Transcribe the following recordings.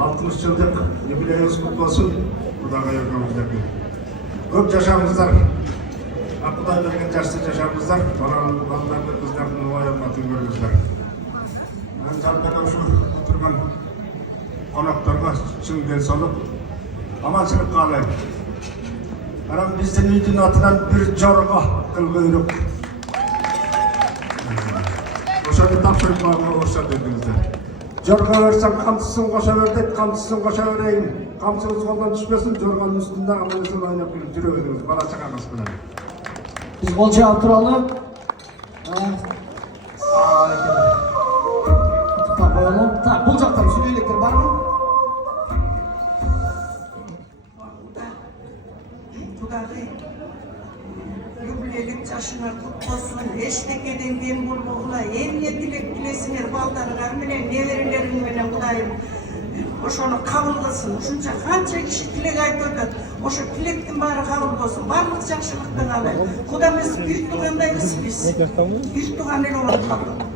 60 жылдық юбилейіңіз құтты болсын. Құдайға ергеніңіздерге. Көп жашаңыздар. Құдай берген жақсы жашаңыздар. Балаларды, қыздардың оянатын көріңіздер. Мен жалпыдан шу отырған қонақтарға шын денсаулық, аманшылық қалаймын. Бірақ біздің үйдің атынан бір жорға қылғырық. Ошаны тапсырып маған орысша дедіңіздер. Жорға өрсем қамсысын қоша бердік, қамсысын қоша берейін. Қамсыңыз қолдан түспесін, жорғаның үстінде аман-есен ойнап келіп жүре бердіңіз, бала шағаңыз білен. Biz bol cevap turalım. Tak, bol cevaptan söyleyecekler var mı? Юбилейлік жашыңар құтты болсын, ештеңеден кем болмағыла, емне тілек тілесіңер балдарыңар менен, неберелерің менен Құдайым ошоны қабыл қылсын. Ушунча қанша киши тілек айтып өтөт, ошо тілектин баары кабыл болсын, барлык жакшылыктан алай. Кудамыз бир туугандайбыз биз. Бир тууган эле болуп калдык.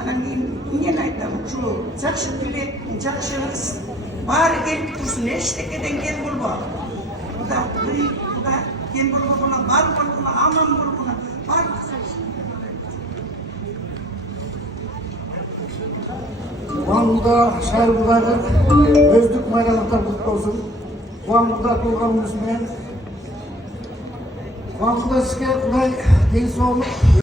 Анан эмнени айтам, ушул жакшы тілек, жакшы ырыс баары келип турсун, эчтекеден кем болбогу. Куда кем болбогуна, бар болгуна, аман болгуна, барлык Қуаңғыда шайырғыдағы өздік майралықтар құтты болсын. Қуаңғыда туылғанымызбен Қуаңғыда сізге Құдай денсаулық